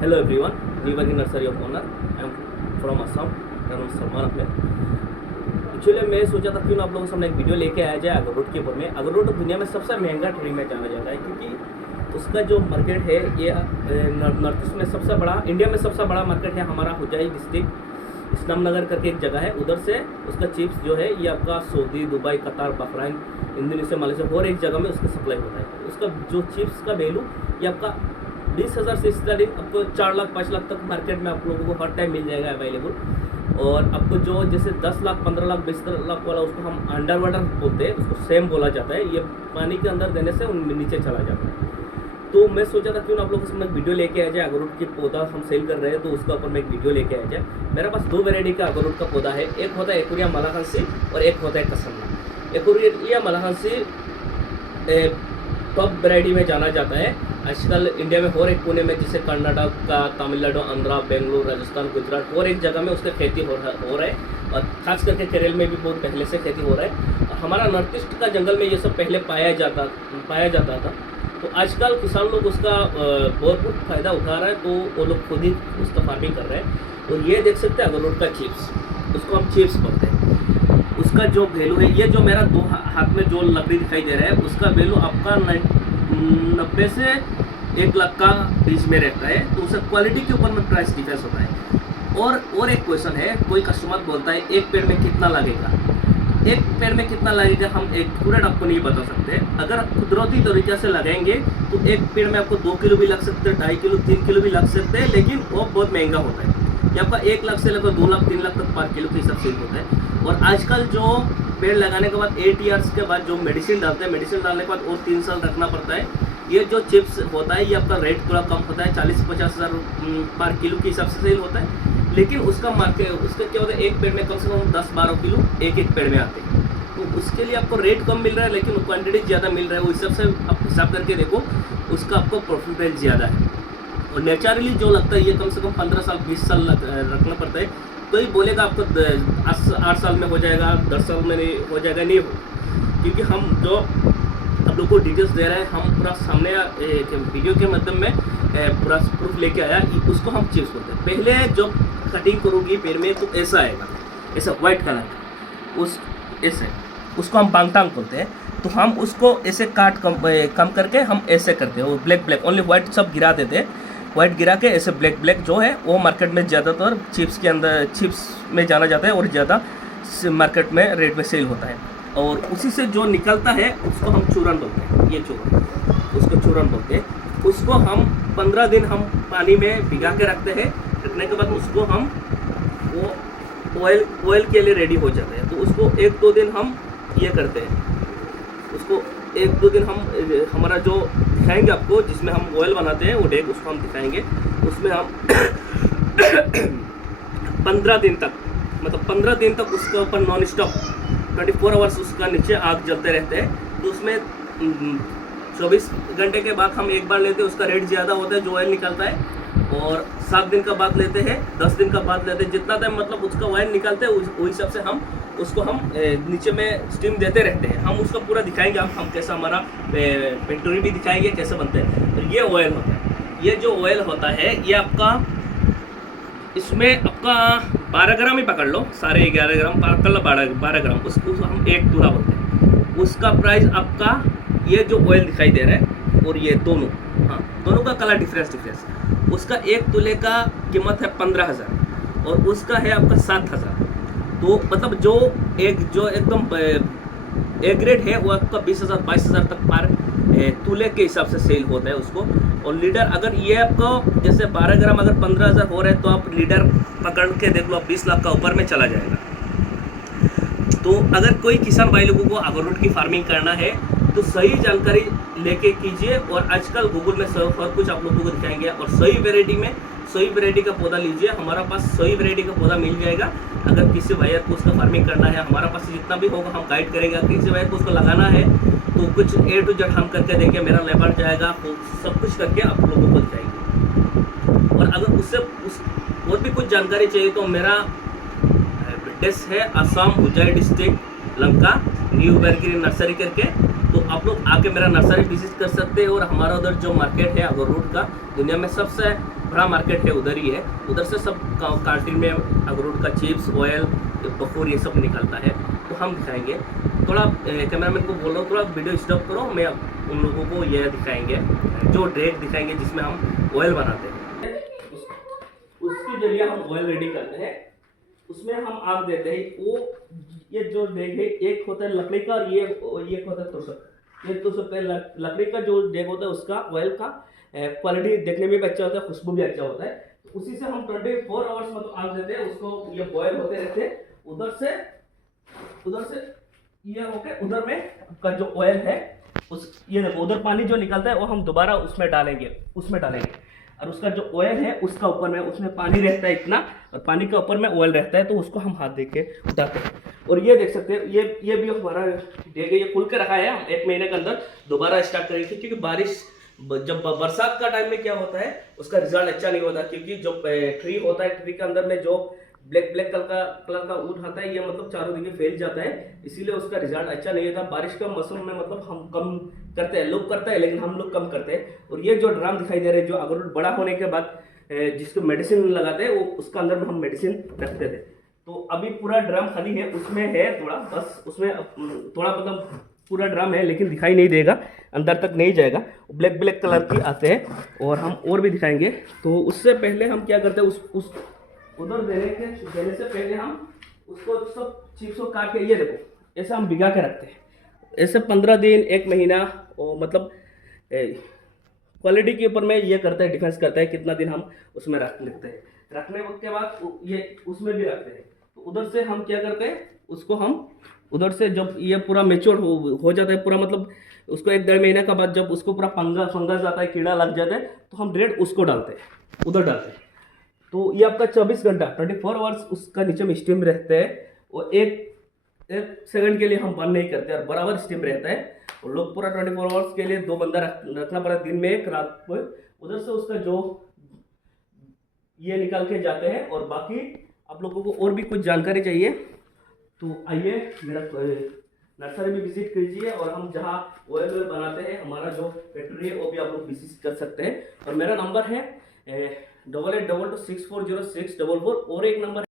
Hello everyone, न्यूबर्गी nursery of honour. I am from Assam. मेरा नाम सलमान अहमद। एक्चुअली मैं सोचा था क्यों ना आप लोगों के सामने एक वीडियो लेके आया जाए अगरवुड के ऊपर में। अगरवुड दुनिया में सबसे महंगा ट्री में जाना जाता है क्योंकि उसका जो मार्केट है ये नॉर्थ ईस्ट में सबसे बड़ा, इंडिया में सबसे बड़ा मार्केट है हमारा हुजाई डिस्ट्रिक्ट, इस्लामनगर करके एक जगह है। उधर से उसका चिप्स जो है ये आपका सऊदी, दुबई, कतार, बहराइन, इंडोनेशिया, मलेशिया और एक जगह में उसका सप्लाई होता है। उसका जो चिप्स का वैल्यू ये आपका 20,000 से स्टार्टिंग आपको 4 लाख 5 लाख तक मार्केट में आप लोगों को हर टाइम मिल जाएगा अवेलेबल। और आपको जो जैसे 10 लाख 15 लाख 20 लाख वाला उसको हम अंडर वाटर बोलते हैं, उसको सेम बोला जाता है। ये पानी के अंदर देने से उनमें नीचे चला जाता है। तो मैं सोचा था क्यों ना आप लोगों के सामने वीडियो लेके आ जाए। अगरवुड की पौधा हम सेल कर रहे हैं तो उसका ऊपर में एक वीडियो लेके आ जाए। मेरे पास 2 वैरायटी का अगरवुड का पौधा है। एक होता है एकुरिया मलाहंसी और एक होता है कसन्ना। एकुरिया मलाहंसी टॉप वैरायटी में जाना जाता है। आजकल इंडिया में हर एक कोने में, जैसे कर्नाटक का, तमिलनाडु, आंध्रा, बेंगलुरु, राजस्थान, गुजरात और एक जगह में उसका खेती हो रहा है। और खास करके केरल में भी बहुत पहले से खेती हो रहा है। हमारा नॉर्थ ईस्ट का जंगल में ये सब पहले पाया जाता था। तो आजकल किसान लोग उसका बहुत फ़ायदा उठा रहा है, तो वो लोग खुद ही उसका फार्मिंग कर रहे हैं। और ये देख सकते हैं अगरवुड का चिप्स, उसको हम चिप्स बोलते हैं। उसका जो वैल्यू है, ये जो मेरा 2 हाथ में जो लकड़ी दिखाई दे रहा है, उसका वैल्यू आपका 90 से 1 लाख का बीच में रहता है। तो उसका क्वालिटी के ऊपर में प्राइस डिफरेंस होता है। और एक क्वेश्चन है, कोई कस्टमर बोलता है एक पेड़ में कितना लगेगा। एक पेड़ में कितना लगेगा हम एक्यूरेट आपको नहीं बता सकते। अगर आप कुदरती तरीके से लगाएंगे तो एक पेड़ में आपको 2 किलो भी लग सकते हैं, 2.5 किलो 3 किलो भी लग सकते हैं, लेकिन वो बहुत महंगा होता है। ये आपका 1 लाख से लेकर 2 लाख 3 लाख तक पर किलो के हिसाब से होता है। और आजकल जो पेड़ लगाने के बाद 8 ईयर्स के बाद जो मेडिसिन डालते हैं, मेडिसिन डालने के बाद और 3 साल रखना पड़ता है। ये जो चिप्स होता है ये आपका रेट थोड़ा कम होता है, 40-50 हज़ार पर किलो के हिसाब से सेल होता है। लेकिन उसका मार्केट, उसका क्या होता है, एक पेड़ में कम से कम 10-12 किलो एक पेड़ में आते हैं। तो उसके लिए आपको रेट कम मिल रहा है, लेकिन क्वांटिटी ज़्यादा मिल रहा है। उस हिसाब से आप हिसाब करके देखो, उसका आपको प्रॉफिट ज़्यादा है। और नेचुरली जो लगता है ये कम से कम 15 साल 20 साल रखना पड़ता है। कोई बोलेगा आपको 8 साल में हो जाएगा, 10 साल में नहीं हो जाएगा, नहीं हो। क्योंकि हम जो आप लोग को डिटेल्स दे रहे हैं, हम पूरा सामने वीडियो के माध्यम में पूरा प्रूफ लेके आया, उसको हम चिप्स बोलते हैं। पहले जब कटिंग करोगी पेड़ में तो ऐसा आएगा, ऐसा वाइट कलर का, ऐसे उसको हम बांगटांग बोलते हैं। तो हम उसको ऐसे काट कम करके हम ऐसे करते हैं। वो ब्लैक ओनली वाइट सब गिरा देते हैं। वाइट गिरा के ऐसे ब्लैक जो है वो मार्केट में ज़्यादातर चिप्स के अंदर चिप्स में जाना जाता है और ज़्यादा मार्केट में रेट में सेल होता है। और उसी से जो निकलता है उसको हम चूरन बोलते हैं। ये चूरन, उसको चूरन बोलते हैं। उसको हम 15 दिन हम पानी में भिगा के रखते हैं। रखने के बाद उसको हम वो ऑयल के लिए रेडी हो जाते हैं। तो उसको 1-2 दिन हम ये करते हैं। उसको 1-2 दिन हम हमारा जो दिखाएंगे आपको, जिसमें हम ऑयल बनाते हैं वो डेक, उसको हम दिखाएंगे। उसमें हम 15 दिन तक, मतलब 15 दिन तक उसके ऊपर नॉन स्टॉप 24 आवर्स उसका नीचे आग जलते रहते हैं। तो उसमें 24 घंटे के बाद हम एक बार लेते हैं, उसका रेट ज़्यादा होता है जो ऑयल निकलता है। और 7 दिन का बाद लेते हैं, 10 दिन का बाद लेते हैं। जितना टाइम मतलब उसका ऑयल निकलता है उस हिसाब से हम उसको नीचे में स्टीम देते रहते हैं। हम उसका पूरा दिखाएंगे, हम कैसा हमारा फैक्ट्री भी दिखाएंगे कैसे बनते हैं। तो ये ऑयल होता है। ये जो ऑयल होता है ये आपका, इसमें आपका 12 ग्राम ही पकड़ लो, सारे 11 ग्राम पकड़ लो, 12 ग्राम, उसको हम 1 तुला बोलते हैं। उसका प्राइस आपका, ये जो ऑयल दिखाई दे रहा है और ये दोनों, हाँ दोनों का कलर डिफरेंस, उसका 1 तुले का कीमत है 15,000 और उसका है आपका 7,000। तो मतलब जो एकदम ए ग्रेड है वो आपका 20,000 22,000 तक पर तुले के हिसाब से सेल होता है उसको। और लीडर, अगर ये आपको जैसे 12 ग्राम अगर 15,000 हो रहा है तो आप लीडर पकड़ के देख लो, आप 20 लाख का ऊपर में चला जाएगा। तो अगर कोई किसान भाई लोगों को अगरवुड की फार्मिंग करना है तो सही जानकारी लेके कीजिए। और आजकल गूगल में सब कुछ आप लोगों को दिखाएंगे। और सही वैरायटी का पौधा लीजिए, हमारा पास सही वैरायटी का पौधा मिल जाएगा। अगर किसी भाई को उसका फार्मिंग करना है, हमारा पास जितना भी होगा हम गाइड करेंगे। किसी भाई को उसको लगाना है तो कुछ A to Z हम करके देंगे, मेरा लेबर जाएगा, तो सब कुछ करके आप लोगों को दिखाएंगे। और अगर उससे और भी कुछ जानकारी चाहिए तो मेरा एड्रेस है असम हुजाई डिस्ट्रिक्ट, लंका, न्यूबर्गी नर्सरी करके। तो आप लोग आके मेरा नर्सरी विजिट कर सकते हैं। और हमारा उधर जो मार्केट है अखरोट का दुनिया में सबसे बड़ा मार्केट है, उधर ही है। उधर से सब कार्टिन में अखरोट का चिप्स, ऑयल, बखूर ये सब निकलता है। तो हम दिखाएंगे थोड़ा, कैमरामैन को बोल रहा हूँ थोड़ा वीडियो स्टॉप करो, मैं उन लोगों को यह दिखाएंगे जो ड्रैग दिखाएंगे जिसमें हम ऑयल बनाते हैं। उसके जरिए हम ऑयल रेडी करते हैं। उसमें हम आग देते हैं। वो ये जो डेग है, एक होता है लकड़ी का और ये होता है तोशक। ये तोशक है लकड़ी का जो डेग होता है उसका ऑयल का क्वालिटी देखने में भी अच्छा होता है, खुशबू भी अच्छा होता है। तो उसी से हम 24 आवर्स मतलब आग देते हैं उसको, ये बॉयल होते रहते हैं। उधर से ये होके उधर में का जो ऑयल है उस ये देखो उधर पानी जो निकलता है वो हम दोबारा उसमें डालेंगे और उसका जो ऑयल है उसका ऊपर में उसमें पानी रहता है इतना, और पानी के ऊपर में ऑयल रहता है। तो उसको हम हाथ दे के उठाते हैं। और ये देख सकते हैं ये भी हमारा डेग है, ये खुल के रखा है। हम 1 महीने के अंदर दोबारा स्टार्ट करेंगे, क्योंकि बारिश जब बरसात का टाइम में क्या होता है उसका रिजल्ट अच्छा नहीं होता, क्योंकि जो ट्री होता है ट्री के अंदर में जो ब्लैक कलर का ऊट आता है, ये मतलब चारों दिखे फैल जाता है, इसीलिए उसका रिजल्ट अच्छा नहीं होता। बारिश का मौसम में मतलब हम कम करते हैं, लोग करते हैं लेकिन हम लोग कम करते हैं। और ये जो ड्राम दिखाई दे रहे हैं जो अखरोट बड़ा होने के बाद जिसको मेडिसिन लगाते हैं, वो उसका अंदर में हम मेडिसिन रखते थे। तो अभी पूरा ड्राम खाली है, उसमें है थोड़ा, बस उसमें थोड़ा मतलब पूरा ड्राम है लेकिन दिखाई नहीं देगा, अंदर तक नहीं जाएगा। ब्लैक कलर की आते हैं। और हम और भी दिखाएंगे। तो उससे पहले हम क्या करते हैं, उस उधर देने से पहले हम उसको सब चिप्स को काट के, ये देखो ऐसा हम भिगा के रखते हैं। ऐसे 15 दिन 1 महीना, और मतलब क्वालिटी के ऊपर में ये करता है, डिफेंस करता है कितना दिन हम उसमें रख लेते हैं। रखने के बाद ये उसमें भी रखते हैं। तो उधर से हम क्या करते हैं, उसको हम उधर से जब ये पूरा मेच्योर हो जाता है पूरा, मतलब उसको 1-1.5 महीने के बाद जब उसको पूरा फंगस आता है, कीड़ा लग जाता है, तो हम डायरेक्ट उसको डालते हैं, उधर डालते हैं। तो ये आपका 24 घंटा 24 आवर्स उसका नीचे में स्टीम रहते हैं। और एक सेकंड के लिए हम बंद नहीं करते और बराबर स्टीम रहता है। और लोग पूरा 24 आवर्स के लिए 2 बंदा रखना पड़ा, दिन में 1 रात को। उधर से उसका जो ये निकाल के जाते हैं। और बाकी आप लोगों को और भी कुछ जानकारी चाहिए तो आइए मेरा नर्सरी में विजिट कीजिए। और हम जहाँ ऑयल बनाते हैं, हमारा जो फैक्ट्री है वो भी आप लोग विजिट कर सकते हैं। और मेरा नंबर है 8822640644। और एक नंबर